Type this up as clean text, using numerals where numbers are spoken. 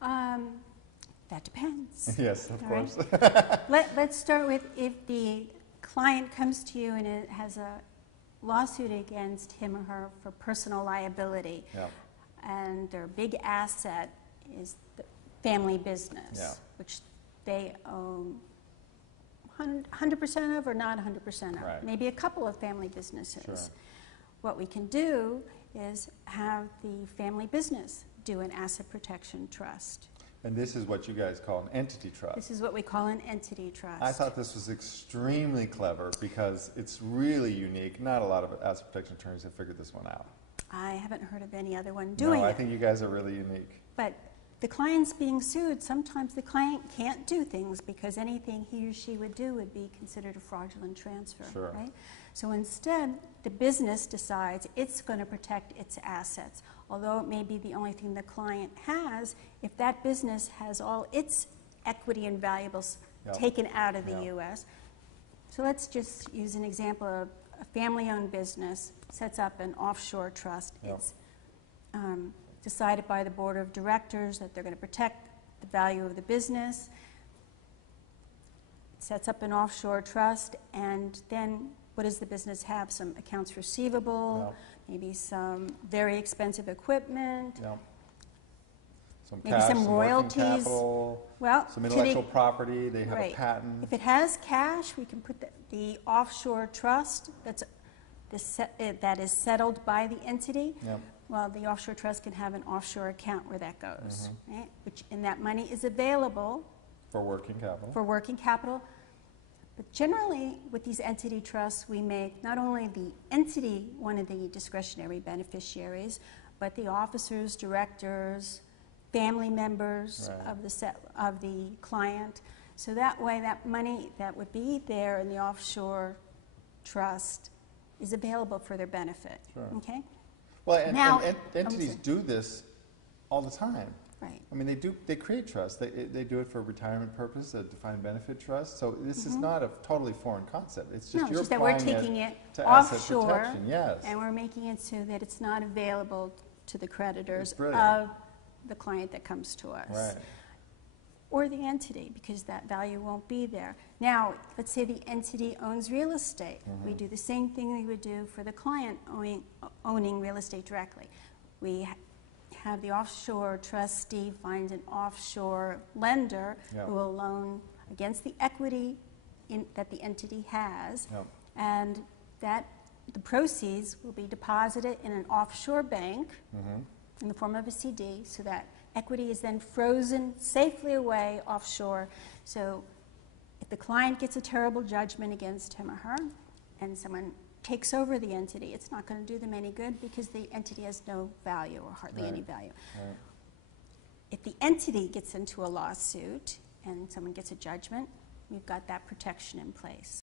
That depends. Yes, of All course. right? Let's start with if the client comes to you and it has a lawsuit against him or her for personal liability, Yeah. and their big asset is the family business, Yeah. which they own 100% of or not 100% of, Right. maybe a couple of family businesses. Sure. What we can do is have the family business do an asset protection trust. And this is what you guys call an entity trust. This is what we call an entity trust. I thought this was extremely clever because it's really unique. Not a lot of asset protection attorneys have figured this one out. I haven't heard of any other one doing No, I it. think you guys are really unique. But the client's being sued. Sometimes the client can't do things because anything he or she would do would be considered a fraudulent transfer. Sure. Right? So instead, the business decides it's going to protect its assets. Although it may be the only thing the client has, if that business has all its equity and valuables Yep. taken out of the Yep. U.S. So let's just use an example of a family-owned business sets up an offshore trust. Yep. It's decided by the board of directors that they're going to protect the value of the business. It sets up an offshore trust, and then what does the business have? Some accounts receivable, maybe some very expensive equipment, Yep. Some maybe cash, some working royalties. capital, Well, some to the- intellectual property, they have right. a patent. If it has cash, we can put the offshore trust that is settled by the entity. Yep. Well, the offshore trust can have an offshore account where that goes, right? And that money is available For working capital. for working capital. But generally, with these entity trusts, we make not only the entity one of the discretionary beneficiaries, but the officers, directors, family members Right. of the client. So that way, that money that would be there in the offshore trust is available for their benefit. Sure. Okay? Well, and, Now- and entities sorry. do this all the time. Right. I mean, they create trusts. They do it for retirement purposes, a defined benefit trust. So this is not a totally foreign concept. It's just No, it's you're just that we're applying taking it to asset offshore, protection. Yes. and we're making it so that it's not available to the creditors It's brilliant. of the client that comes to us. Right. Or the entity, because that value won't be there. Now, let's say the entity owns real estate. We do the same thing we would do for the client owning real estate directly. We have the offshore trustee find an offshore lender Yep. who will loan against the equity that the entity has, Yep. and that the proceeds will be deposited in an offshore bank in the form of a CD, so that equity is then frozen safely away offshore. So if the client gets a terrible judgment against him or her, and someone takes over the entity, it's not going to do them any good because the entity has no value or hardly any Right. value. Right. If the entity gets into a lawsuit and someone gets a judgment, we've got that protection in place.